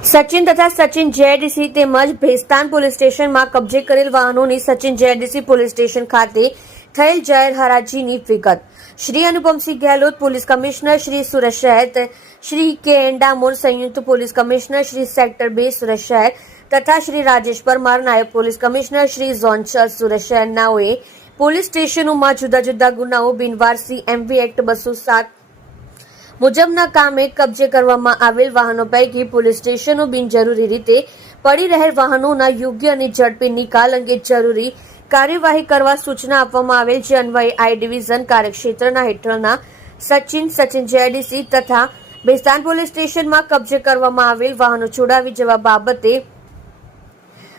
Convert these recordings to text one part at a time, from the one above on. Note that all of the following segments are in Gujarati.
સચિન તથા સચિન જેડીસી તેમજ ભેસ્તાન પોલીસ સ્ટેશનમાં કબજે કરેલ વાહનોની સચિન જેડીસી પોલીસ સ્ટેશન ખાતે થયેલ જાહેર હરાજીની વિગત. શ્રી અનુપમસિંહ ગેહલોત, પોલીસ કમિશનર શ્રી સુરત શહેર શ્રી કે એન ડામોર સંયુક્ત પોલીસ કમિશનર શ્રી સેક્ટર બે સુરત શહેર તથા શ્રી રાજેશ પરમાર નાયબ પોલીસ કમિશનર શ્રી ઝોન છ સુરત શહેરનાઓએ પોલીસ સ્ટેશનોમાં જુદા જુદા ગુનાઓ બિનવારસી એમવી એક્ટ બસો સાત મુજબના કામે કબજે કરવામાં આવેલ વાહનો પૈકી પોલીસ સ્ટેશનો બિનજરૂરી રીતે પડી રહેલ વાહનોના યોગ્ય અને ઝડપી નિકાલ અંગે જરૂરી કાર્યવાહી કરવા સૂચના આપવામાં આવેલ છે. અન્વયે આઈ ડિવિઝન કાર્યક્ષેત્રના હેઠળના સચિન સચિન જેડીસી તથા બેસ્તાન પોલીસ સ્ટેશનમાં કબજે કરવામાં આવેલ વાહનો છોડાવી જવા બાબતે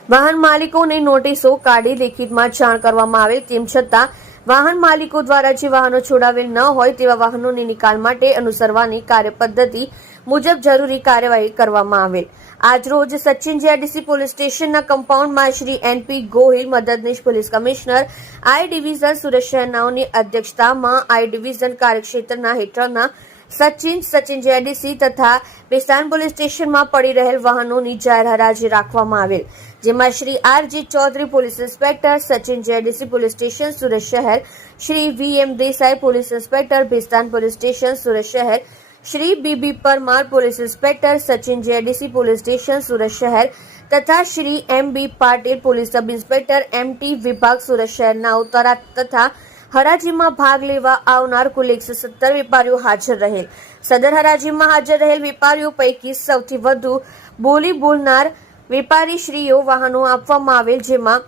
વાહન માલિકોને નોટિસો કાઢી લેખિતમાં જાણ કરવામાં આવેલ. તેમ છતાં વાહન માલિકો દ્વારા જે વાહનો છોડાવેલ ન હોય તેવા વાહનોની નિકાલ માટે અનુસરવાની કાર્યપદ્ધતિ મુજબ જરૂરી કાર્યવાહી કરવામાં આવેલ. આજરોજ સચિન જેડીસી પોલીસ સ્ટેશનના કમ્પાઉન્ડમાં શ્રી એનપી ગોહિલ, મદદનીશ police commissioner, I division Suresh શહેરનાઓની અધ્યક્ષતામાં આઈ ડિવિઝન કાર્યક્ષેત્રના હેઠળના સચિન સચિન જેડીસી તથા બેસ્તાન પોલીસ સ્ટેશનમાં પડી રહેલ વાહનોની જાહેર હરાજી રાખવામાં આવેલ. જેમાં Shri RG Chaudhari, police inspector, Sachin JDC police station, Surat શહેર, Shri V M Desai police inspector Bhestan police station, Surat શહેર, Shri BB Parmar police inspector, Sachin JDC police station, Surat શહેર, તથા Shri M B Patil police sub inspector, M T વિભાગ સુરત શહેરના ઉતારા તથા હરાજીમાં ભાગ લેવા આવનાર કુલ એકસો સત્તર વેપારીઓ હાજર રહેલ. સદર હરાજીમાં હાજર રહેલ વેપારીઓ પૈકી સૌથી વધુ બોલી બોલનાર વેપારીશ્રીઓ વાહનો આપવામાં આવેલ જેમાં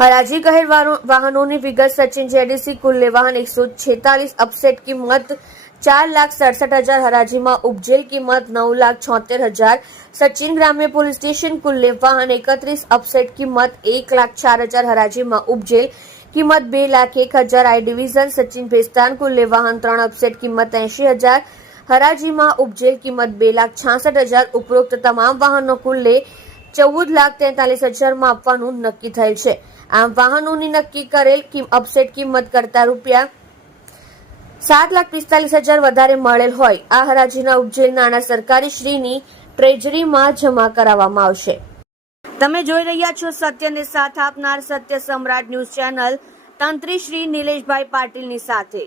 હરાજી કહેલ વાહનોની વિગત સચિન જેડીસી, કુલ્લે વાહન એકસો છેતાલીસ અપસેટ કિંમત ચાર લાખ સડસઠ હજાર હરાજીમાં ઉપજેલ કિંમત નવ લાખ છોતેર હજાર. સચિન ગ્રામ્ય પોલીસ સ્ટેશન, કુલ્લે વાહન એકત્રીસ અપસેટ કિંમત એક લાખ ચાર હજાર હરાજીમાં ઉપજેલ કિંમત બે લાખ એક હજાર. આઈ ડિવિઝન સચિન ભેસ્તાન, કુલ્લે વાહન ત્રણ અપસેટ કિંમત એંશી હજાર. હરાજીમાં ઉપજેલ કિંમત બે લાખ છાસઠ હજાર ઉપરોક્ત તમામ વાહનો કુલ્લે ચૌદ લાખ તેતાલીસ હજારમાં આપવાનું નક્કી થયેલ છે. આમ વાહનોની નક્કી કરેલ અપસેટ કિંમત કરતા રૂપિયા સાત લાખ પિસ્તાલીસ હજાર વધારે મળેલ હોય. આ હરાજીના ઉપજેલ નાણાં સરકારી શ્રીની ટ્રેજરીમાં જમા કરાવવામાં આવશે. તમે જોઈ રહ્યા છો સત્યને સાથ આપનાર સત્ય સમ્રાટ ન્યૂઝ ચેનલ તંત્રી શ્રી નિલેશભાઈ પાટીલની સાથે.